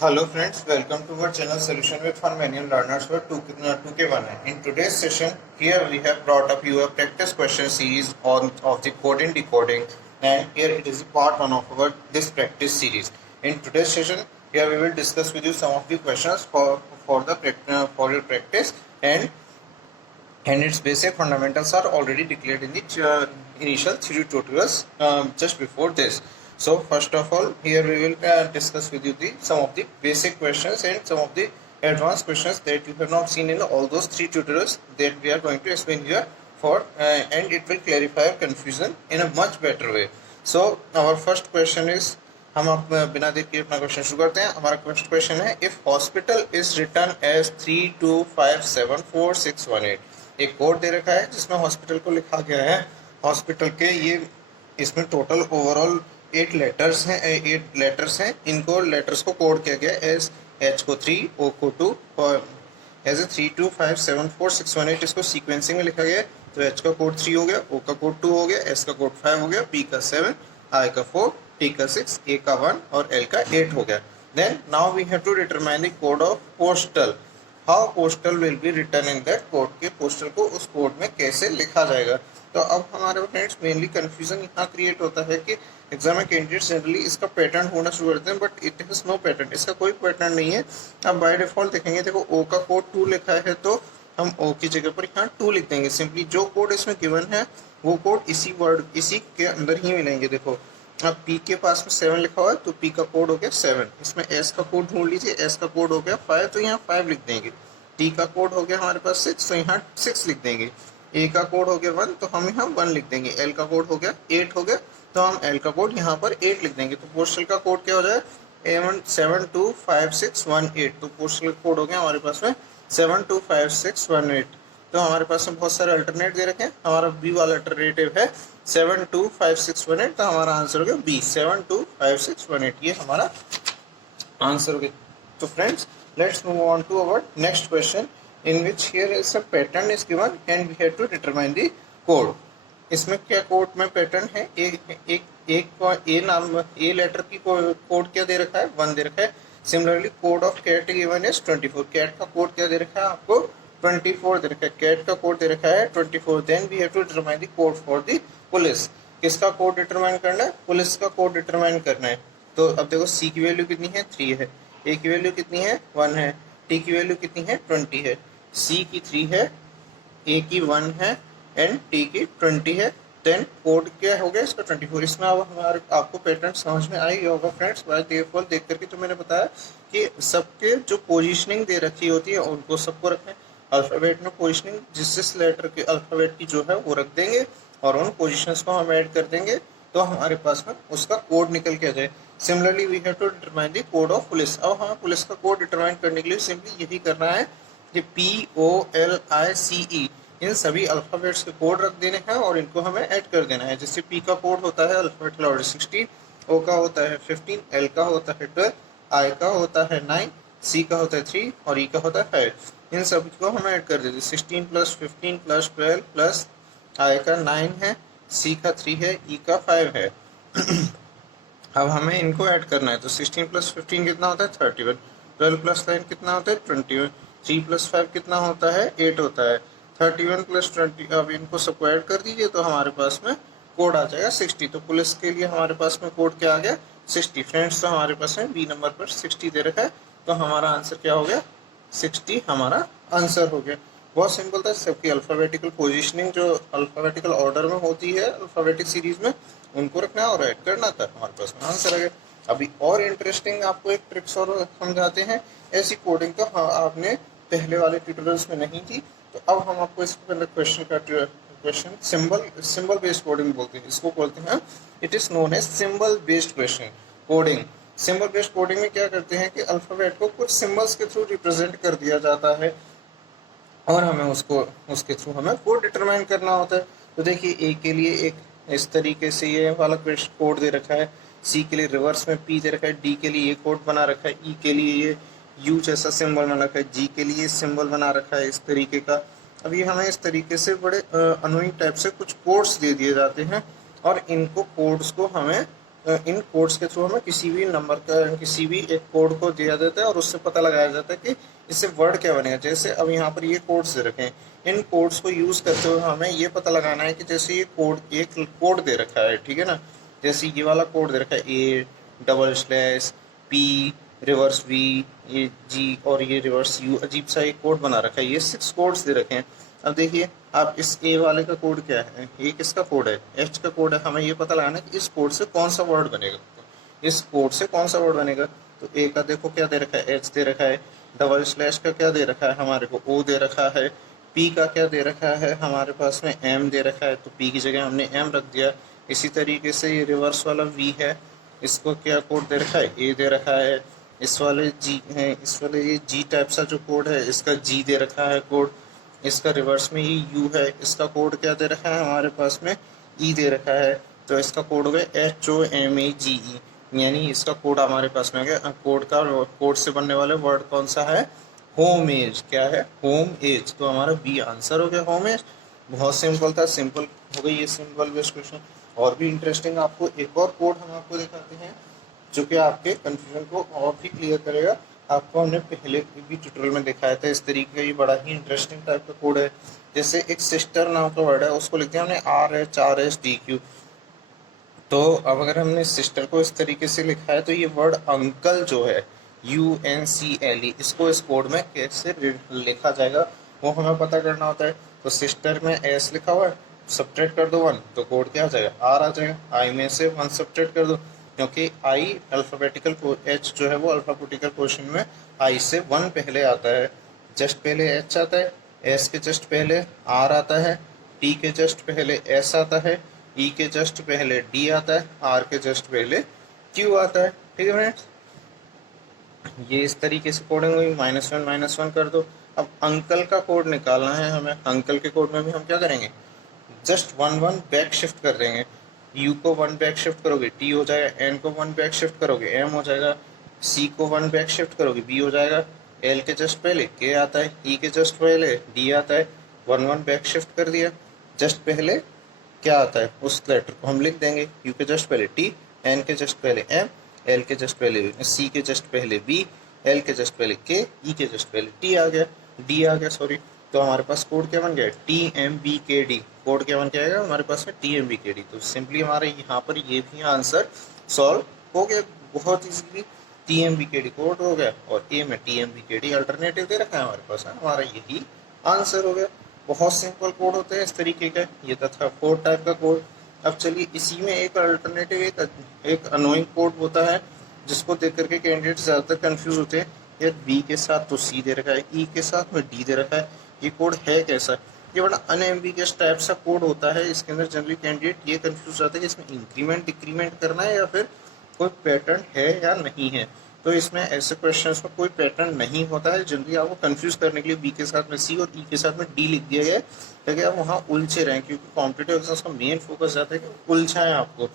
Hello friends, welcome to our channel Solution with Fun Manual Learners for 2K1. In today's session, here we have brought up you a practice question series on of the coding decoding, and here it is part one of our this practice series. In today's session, here we will discuss with you some of the questions for your practice, and its basic fundamentals are already declared in the initial theory tutorials just before this. So first of all, here we will discuss with you some of the basic questions and some of the advanced questions that you have not seen in all those three tutorials that we are going to explain here and it will clarify your confusion in a much better way. So our first question is, हम बिना देख के अपना question शुरू करते हैं. हमारा first question है, if hospital is return as 32574618. एक कोड दे रखा है जिसमें हॉस्पिटल को लिखा गया है. हॉस्पिटल के ये इसमें टोटल ओवरऑल 8 लेटर्स हैं. इनको लेटर्स को कोड किया गया एज एच को 3, ओ को 2 और एज ए 32574618. इसको सीक्वेंसिंग में लिखा गया है. तो एच का कोड 3 हो गया, ओ का कोड 2 हो गया, एस का कोड 5 हो गया, पी का 7, आई का 4, टी का 6, ए का 1 और एल का 8 हो गया. Then now we have to determine the code of postal. How postal will be return in that code. के पोस्टल को उस कोड में कैसे लिखा जाएगा. तो अब हमारे फ्रेंड्स मेनली कंफ्यूजन यहाँ क्रिएट होता है कि एग्जाम में कैंडिडेट्स जनरली इसका पैटर्न होना शुरू करते हैं, but it has no pattern. इसका कोई पैटर्न नहीं है. अब बाय डिफॉल्ट देखेंगे, देखो ओ का कोड 2 लिखा है तो हम ओ की जगह पर यहाँ 2 लिख देंगे. सिंपली जो कोड इसमें गिवन है वो कोड इसी के अंदर ही मिलेंगे. देखो अब पी के पास में 7 लिखा हुआ है तो पी का कोड हो गया 7. इसमें एस का कोड ढूंढ लीजिए, एस का कोड हो गया 5 तो यहाँ 5 लिख देंगे. टी का कोड हो गया हमारे पास 6 तो यहाँ 6 लिख देंगे. ए का कोड हो गया 1 तो हम यहाँ 1 लिख देंगे. एल का कोड हो गया 8 हो गया तो हम एल का कोड यहाँ पर 8 लिख देंगे. तो पोस्टल का कोड क्या हो जाए, 725618. तो पोस्टल का कोड हो गया हमारे पास में 725618. तो हमारे पास में बहुत सारे अल्टरनेट दे रखे हैं. हमारा बी वाला अल्टरनेटिव है 725618. तो हमारा आंसर हो गया बी 725618. ये हमारा आंसर हो गया. तो friends, let's move on to our next question, in which here is a pattern is given and we have to determine the code. इसमें क्या कोड में पैटर्न है, ए लेटर की कोड क्या दे रखा है, 1 दे रखा है. Similarly code of cat given is 24. Cat का कोड क्या दे रखा है आपको, 24 दे रखा है. कैट का कोड दे रखा है 24. Then we have to determine the code for the police. किसका कोड डिटरमाइन करना है, पुलिस का कोड डिटरमाइन करना है. तो अब देखो सी की वैल्यू कितनी है, 3 है. ए की वैल्यू कितनी है, 1 है. टी की वैल्यू कितनी है, 20 है. सी की 3 है, ए की 1 है एंड टी की 20 है. देन कोड क्या हो गया इसका 24. इसमें अब हमारे आपको पैटर्न समझ में आई होगा फ्रेंड्स. बाय डिफॉल्ट देख करके तो मैंने बताया कि सबके जो पोजीशनिंग दे रखी होती है उनको सबको रखें. अल्फ़ाबेट में पोजीशनिंग जिस जिस लेटर के अल्फ़ाबेट की जो है वो रख देंगे और उन पोजीशंस को हम ऐड कर देंगे तो हमारे पास में उसका कोड निकल के आ जाए. Similarly we have to determine the code of police. अब हमें पुलिस का कोड डिटरमाइन करने के लिए सिंपली यही करना है कि POLICE इन सभी अल्फ़ाबेट्स के कोड रख देने हैं और इनको हमें ऐड कर देना है. जैसे P का कोड होता है अल्फ़ाबेटिकल ऑर्डर 16, O का होता है 15, L का होता है 12, I का होता है 9, C का होता है 3 और E का होता है 5. इन सभी को हमें ऐड कर देते. 16 + 15 + 12 प्लस I का 9 है, C का 3 है, E का 5 है. अब हमें इनको ऐड करना है. तो 16 + 15 कितना होता है 31, 12 + 9 कितना होता है 21, 3 + 5 कितना होता है 8 होता है, 31 + 20. अब इनको सबको ऐड कर दीजिए तो हमारे पास में कोड आ जाएगा 60. तो पुलिस के लिए हमारे पास में कोड क्या आ गया 60. फ्रेंड्स, तो हमारे पास में बी नंबर पर 60 दे रखा है. तो हमारा आंसर क्या हो गया 60 हमारा आंसर हो गया. बहुत सिंपल था. सबकी अल्फ़ाबेटिकल पोजीशनिंग जो अल्फ़ाबेटिकल ऑर्डर में होती है अल्फ़ाबेटिक सीरीज में उनको रखना और ऐड करना था. हमारे पास में आंसर आ गया. अभी और इंटरेस्टिंग आपको एक ट्रिक्स और समझाते हैं. ऐसी कोडिंग तो हाँ आपने पहले वाले ट्यूटोरियल्स में नहीं थी. तो अब हम आपको इसके अंदर क्वेश्चन सिंबल बेस्ड कोडिंग बोलते हैं. इसको बोलते हैं it is known as symbol based question coding. Symbol based coding में क्या करते हैं कि अल्फ़ाबेट को कुछ सिंबल्स के थ्रू रिप्रेजेंट कर दिया जाता है और हमें उसके थ्रू हमें कोड डिटरमाइन करना होता है. तो देखिए ए के लिए एक इस तरीके से ये वाला कोड दे रखा है. सी के लिए रिवर्स में पी दे रखा है. डी के लिए ये कोड बना रखा है. ई के लिए ये यू जैसा सिंबल बना रखा है. जी के लिए सिंबल बना रखा है इस तरीके का. अब ये हमें इस तरीके से बड़े अनोइंग टाइप से कुछ कोड्स दे दिए जाते हैं और इनको कोड्स को हमें इन कोड्स के थ्रू हमें किसी भी नंबर का किसी भी एक कोड को दिया जाता है और उससे पता लगाया जाता है कि इससे वर्ड क्या बनेगा। जैसे अब यहाँ पर ये कोड्स दे रखे हैं, इन कोड्स को यूज़ करते हुए हमें ये पता लगाना है कि जैसे ये कोड एक कोड दे रखा है, ठीक है ना, जैसे ये वाला कोड दे रखा है A/P रिवर्स V, ये G और ये रिवर्स U, अजीब सा एक कोड बना रखा है। ये 6 कोड्स दे रखे हैं। अब देखिए आप इस ए वाले का कोड क्या है, ये किसका कोड है, एच का कोड है। हमें ये पता लगाना है कि इस कोड से कौन सा वर्ड बनेगा, इस कोड से कौन सा वर्ड बनेगा। तो ए का देखो क्या दे रखा है, एच दे रखा है। डबल स्लैश का क्या दे रखा है, हमारे को ओ दे रखा है। पी का क्या दे रखा है, हमारे पास में एम दे रखा है, तो पी की जगह हमने एम रख दिया। इसी तरीके से ये रिवर्स वाला वी है, इसको क्या कोड दे रखा है, ए दे रखा है। इस वाले जी है, इस वाले ये जी टाइप सा जो कोड है, इसका जी दे रखा है कोड। इसका रिवर्स में ये यू है, इसका कोड क्या दे रखा है, हमारे पास में ई दे रखा है। तो इसका कोड हो गया HOMAGE, यानी इसका कोड हमारे पास में आ गया। कोड का कोड से बनने वाले वर्ड कौन सा है, होम एज। क्या है, होम एज। तो हमारा बी आंसर हो गया होम एज। बहुत सिंपल था, सिंपल हो गई ये सिंपल बेस्ड क्वेश्चन। और भी इंटरेस्टिंग आपको एक और कोड हम आपको दिखाते हैं जो कि आपके कंफ्यूजन को और भी क्लियर करेगा। आपको हमने पहले भी ट्यूटोरियल में दिखाया था इस तरीके का, ये बड़ा ही इंटरेस्टिंग टाइप का कोड है। जैसे एक सिस्टर नाम का वर्ड है, उसको लिख दिया हमने RHRSDQ। तो अब अगर हमने सिस्टर को इस तरीके से लिखा है तो ये वर्ड अंकल जो है UNCLE, इसको इस कोड में कैसे लिखा जाएगा वो हमें पता करना होता है। तो सिस्टर में S लिखा हुआ है, सब्ट्रैक्ट कर दो 1 तो कोड क्या आ जाएगा, R आ जाएगा। I में से 1 सब्ट्रैक्ट कर दो, क्योंकि I अल्फ़ाबेटिकल H जो है वो अल्फ़ाबेटिकल पोर्शन में I से 1 पहले आता है। जस्ट पहले H आता है, S के जस्ट पहले R आता है, T के जस्ट पहले S आता है, E के जस्ट पहले D आता है, R के जस्ट पहले Q आता है। ठीक है फ्रेंड्स, ये इस तरीके से कोडिंग हुई। -1 कर दो। अब अंकल का कोड निकालना है हमें। अंकल के कोड में भी हम क्या करेंगे, जस्ट 1 बैक शिफ्ट कर देंगे। यू को 1 बैक शिफ्ट करोगे टी हो जाएगा, एन को 1 बैक शिफ्ट करोगे एम हो जाएगा, सी को 1 बैक शिफ्ट करोगे बी हो जाएगा, एल के जस्ट पहले के आता है, ई के जस्ट पहले डी आता है। 1 बैक शिफ्ट कर दिया, जस्ट पहले क्या आता है उस लेटर को हम लिख देंगे। यू के जस्ट पहले टी, एन के जस्ट पहले एम, एल के जस्ट पहले सी के जस्ट पहले बी, एल के जस्ट पहले के, ई के जस्ट पहले टी आ गया, डी आ गया सॉरी। तो हमारे पास कोड क्या बन गया, TMBKD। कोड क्या बन के आएगा हमारे पास में, TMBKD। तो सिंपली हमारे यहाँ पर ये भी आंसर सॉल्व हो गया बहुत इजीली। TMBKD कोड हो गया और ए में TMBKD अल्टरनेटिव दे रखा है हमारे पास, है हमारा यही आंसर हो गया। बहुत सिंपल कोड होते हैं इस तरीके का। ये था 4 टाइप का कोड। अब चलिए इसी में एक अल्टरनेटिव एक अनोइंग कोड होता है जिसको देख करके कैंडिडेट ज़्यादातर कंफ्यूज होते हैं। यार बी के साथ तो सी दे रखा है, ई के साथ में डी दे रखा है, ये कोड है कैसा। ये बड़ा अनएम्बिगियस टाइप सा कोड होता है। इसके अंदर जनरली कैंडिडेट ये कंफ्यूज रहता है कि इसमें इंक्रीमेंट डिक्रीमेंट करना है या फिर कोई पैटर्न है या नहीं है। तो इसमें ऐसे क्वेश्चंस में कोई पैटर्न नहीं होता है। जनरली आपको कंफ्यूज करने के लिए बी के साथ में सी और ई के साथ में डी लिख दिया गया है ताकि आप वहाँ उलझे रहें, क्योंकि कॉम्पिटेटिव एग्जाम्स का मेन फोकस रहता है कि उलझाएं आपको,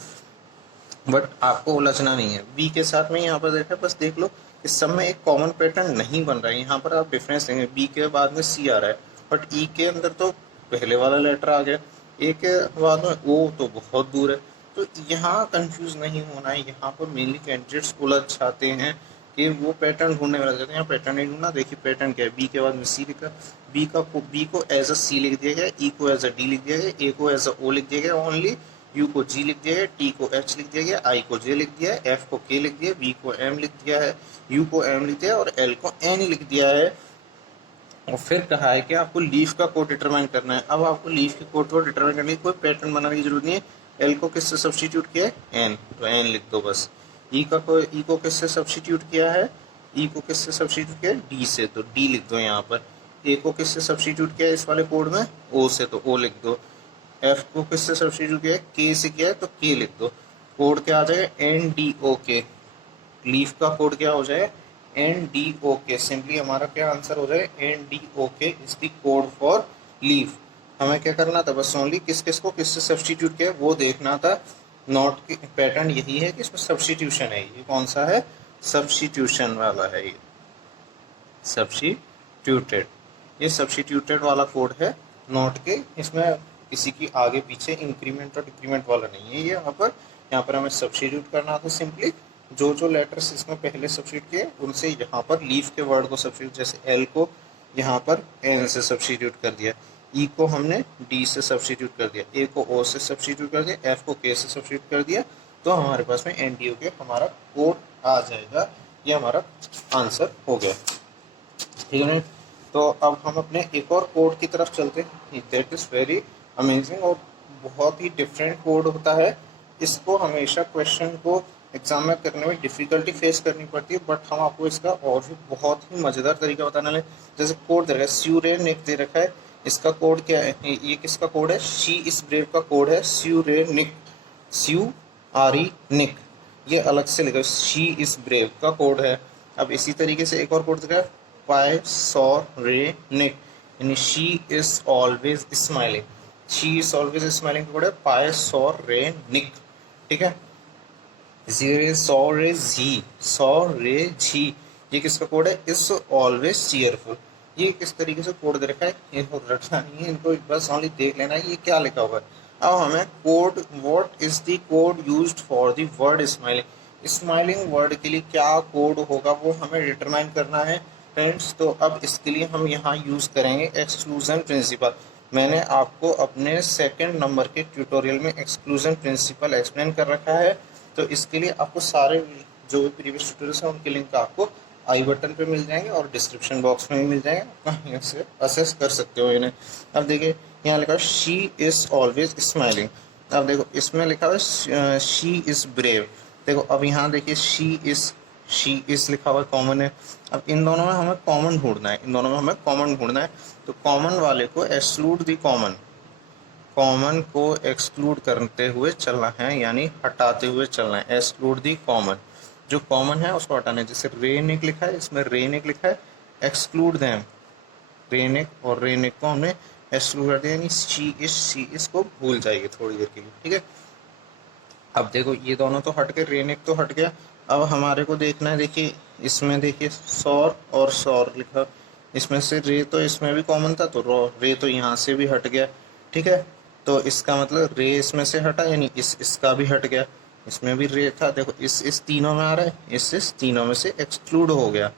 बट आपको उलझना नहीं है। बी के साथ में यहाँ पर देखा, बस देख लो इस सब में एक कॉमन पैटर्न नहीं बन रहा है। यहाँ पर आप डिफरेंस देंगे, बी के बाद में सी आ रहा है बट ई के अंदर तो पहले वाला लेटर आ गया, ए के बाद में ओ तो बहुत दूर है। तो यहाँ कंफ्यूज नहीं होना है। यहाँ पर मेनली कैंडिडेट्स उलझ जाते हैं कि वो पैटर्न ढूंढने में लग जाते हैं। यहाँ पैटर्न नहीं ढूंढना, देखिए पैटर्न क्या है, बी के बाद में सी लिखा, बी को एज अ सी लिख दिया गया, ई को एज अ डी लिख दिया गया, ए को एज अ ओ लिख दिया गया ओनली, यू को जी लिख दिया है, टी को एच लिख दिया गया, आई को जे लिख दिया है, एफ को के लिख दिया, बी को एम लिख दिया है, यू को एम लिख दिया है और एल को एन लिख दिया है। और फिर कहा है कि आपको लीफ का कोड डिटरमाइन करना है। अब आपको लीफ के कोड को डिटरमाइन करने की कोई पैटर्न बनाने की जरूरत नहीं है। एल को किससे सब्सटीट्यूट किया है, एन, तो एन लिख दो बस। ई को किससे सब्सटीट्यूट किया है, ई को किससे सब्सटीट्यूट किया है, डी से, तो डी लिख दो यहाँ पर। ए को किससे सब्सटीट्यूट किया है इस वाले कोड में, ओ से, तो ओ लिख दो। एफ को किससे सब्सटीट्यूट किया है, के से किया है, तो के लिख दो। कोड क्या आ जाएगा, NDOK। लीफ का कोड क्या हो जाए, NDOK। सिंपली हमारा क्या आंसर हो जाए, NDOK is the code for leaf. हमें क्या करना था, बस ओनली किस किस को किससे सब्सटीट्यूट किया वो देखना था। नॉट की पैटर्न यही है कि इसमें सब्सटीट्यूशन है। ये कौन सा है, सब्सटीट्यूशन वाला है, ये सब्सटीट्यूटेड, ये सब्सटीट्यूटेड वाला कोड है। नॉट के इसमें किसी की आगे पीछे इंक्रीमेंट और डिक्रीमेंट वाला नहीं है। ये यहाँ यहाँ पर हमें सब्स्टिट्यूट करना था सिंपली जो जो लेटर्स इसमें पहले सब्स्टिट्यूट किए उनसे यहाँ पर लीफ के वर्ड को सब्स्टिट्यूट, जैसे एल को यहाँ पर एन से सब्स्टिट्यूट कर दिया, ई को हमने डी से सब्स्टिट्यूट कर दिया, ए को ओ से सब्स्टिट्यूट कर दिया, एफ को के से सब्स्टिट्यूट कर दिया, तो हमारे पास में एनडीओ के हमारा कोड आ जाएगा। ये हमारा आंसर हो गया, ठीक है। तो अब हम अपने एक और कोड की तरफ चलते हैं, दैट इज़ वेरी अमेजिंग और बहुत ही डिफरेंट कोड होता है। इसको हमेशा क्वेश्चन को एग्जाम में करने में डिफ़िकल्टी फेस करनी पड़ती है, बट हम आपको इसका और भी बहुत ही मज़ेदार तरीका बताने वाले। जैसे कोड दे रखा है स्यूरे निक दे रखा है, इसका कोड क्या है, ये किसका कोड है, शी इस ब्रेव का कोड है, स्यूरे निक, स्यू आर ई निक, ये अलग से लिखा है, शी इस ब्रेव का कोड है। अब इसी तरीके से एक और कोड दे रखा है पाई सॉर रे निक, यानी she is always smiling, she is always smiling code है पाई सॉर रे निक, ठीक है। सॉ रे झी, ये किसका कोड है, इज ऑलवेज चीयरफुल। ये किस तरीके से कोड दे रखा है, इनको रटना नहीं है, इनको बस ओनली देख लेना है ये क्या लिखा हुआ है। अब हमें code, what is the code used for the word smiling, smiling word के लिए क्या कोड होगा वो हमें डिटरमाइन करना है फ्रेंड्स। तो अब इसके लिए हम यहाँ यूज़ करेंगे एक्सक्लूजन प्रिंसिपल। मैंने आपको अपने सेकंड नंबर के ट्यूटोरियल में एक्सक्लूजन प्रिंसिपल एक्सप्लेन कर रखा है, तो इसके लिए आपको सारे जो भी प्रीवियस ट्यूटोरियल्स हैं उनके लिंक आपको आई बटन पे मिल जाएंगे और डिस्क्रिप्शन बॉक्स में भी मिल जाएंगे, आप यहाँ से असेस कर सकते हो इन्हें। अब देखिए यहाँ लिखा है शी इज़ ऑलवेज स्माइलिंग, अब देखो इसमें लिखा हुआ है शी इज़ ब्रेव, देखो अब यहाँ देखिए शी इज़ लिखा हुआ कॉमन है। अब इन दोनों में हमें कॉमन ढूंढना है, इन दोनों में हमें कॉमन ढूंढना है, तो कॉमन वाले को एक्सक्लूड दी कॉमन को एक्सक्लूड करते हुए चलना है, यानी हटाते हुए चलना है, एक्सक्लूड दी कॉमन, जो कॉमन है उसको हटाना है। जैसे रेनिक लिखा है, इसमें रेनिक लिखा है, एक्सक्लूड देम, रेनिक और रेनिक को हमने एक्सक्लूड कर दिया, यानी शी इस को भूल जाएगी थोड़ी देर के लिए, ठीक है। अब देखो ये दोनों तो हट गए, रेनिक तो हट गया, अब हमारे को देखना है, देखिए इसमें देखिए सौर और सौर लिखा, इसमें से रे तो इसमें भी कॉमन था, तो रे तो यहाँ से भी हट गया, ठीक है। तो इसका मतलब रे इसमें से हटा, यानी इसका भी हट गया, इसमें भी रे था, देखो इस तीनों में आ रहा है, इस तीनों में से एक्सक्लूड हो गया,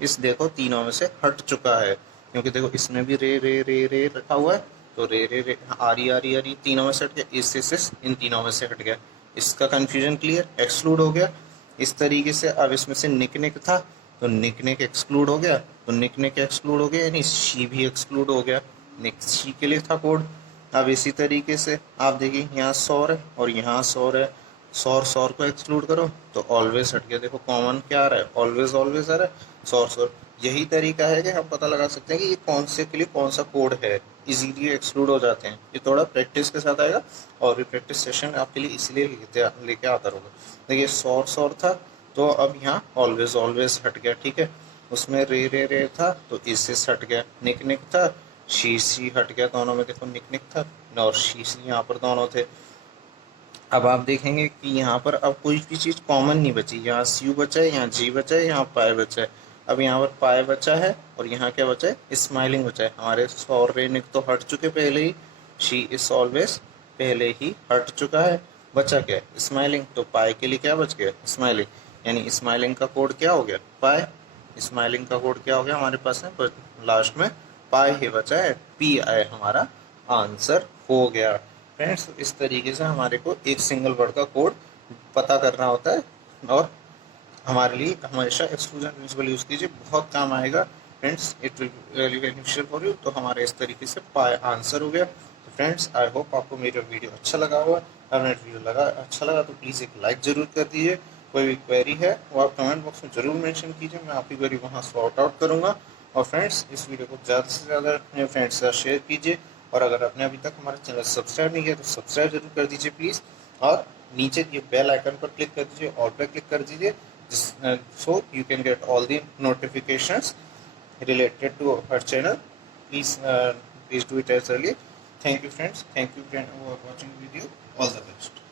इस देखो तीनों में से हट चुका है, क्योंकि देखो इसमें भी रे रे रे रे रखा हुआ है, तो रे रे रे आरी तीनों में से हट गया, इस इन तीनों में से हट गया, इसका कन्फ्यूजन क्लियर, एक्सक्लूड हो गया। इस तरीके से अब इसमें से निक था, तो निक एक्सक्लूड हो गया, तो निक एक्सक्लूड हो गया, यानी शी भी एक्सक्लूड हो गया, निक शी के लिए था कोड। अब इसी तरीके से आप देखिए यहाँ सौर है और यहाँ सौर है, सौर को एक्सक्लूड करो तो ऑलवेज हट गया, देखो कॉमन क्या आ रहा है, ऑलवेज आ रहा है, सौर। यही तरीका है कि हम पता लगा सकते हैं कि ये कौन से के लिए कौन सा कोड है, इजीली एक्सक्लूड हो जाते हैं। ये थोड़ा प्रैक्टिस के साथ आएगा और भी प्रैक्टिस सेशन आपके लिए इसलिए लेके आता रहूँगा। देखिए सौर था, तो अब यहाँ ऑलवेज हट गया, ठीक है। उसमें रे था, तो इससे हट गया, निक था, शी हट गया, दोनों में देखो निक था और शी यहाँ पर दोनों थे। अब आप देखेंगे कि यहाँ पर अब कोई भी चीज़ कॉमन नहीं बची, यहाँ सी बचा है, यहाँ जी बचा है, यहाँ पाए बचा है। अब यहाँ पर पाए बचा है और यहाँ क्या बचा है, स्माइलिंग बचा है। हमारे सौर रेनिक तो हट चुके पहले ही, शी इज ऑलवेज पहले ही हट चुका है, बचा क्या है, स्माइलिंग, तो पाए के लिए क्या बच गया, स्माइलिंग, यानी स्माइलिंग का कोड क्या हो गया, पाए, स्माइलिंग का कोड क्या हो गया हमारे पास है, लास्ट में पाए ही बचा है, पी आई हमारा आंसर हो गया। फ्रेंड्स इस तरीके से हमारे को एक सिंगल वर्ड का कोड पता करना होता है, और हमारे लिए हमेशा एक्सक्लूजन प्रिंसिपल यूज़ कीजिए, बहुत काम आएगा friends, it will really beneficial for you. तो हमारे इस तरीके से पाए आंसर हो गया। तो फ्रेंड्स आई होप आपको मेरा वीडियो अच्छा लगा हुआ, अगर वीडियो अच्छा लगा तो प्लीज़ एक लाइक ज़रूर कर दीजिए, कोई भी क्वेरी है वो आप कमेंट बॉक्स में ज़रूर मेंशन कीजिए, मैं आपकी क्वेरी वहाँ सॉर्ट आउट करूँगा। और फ्रेंड्स इस वीडियो को ज़्यादा से ज़्यादा अपने फ्रेंड्स के साथ शेयर कीजिए, और अगर आपने अभी तक हमारे चैनल सब्सक्राइब नहीं किया तो सब्सक्राइब जरूर कर दीजिए प्लीज़, और नीचे दिए बेल आइकन पर क्लिक कर दीजिए, ऑल पर क्लिक कर दीजिए, so you can get all the notifications related to our channel. Please do it as early. Thank you friends, thank you for watching video, all the best.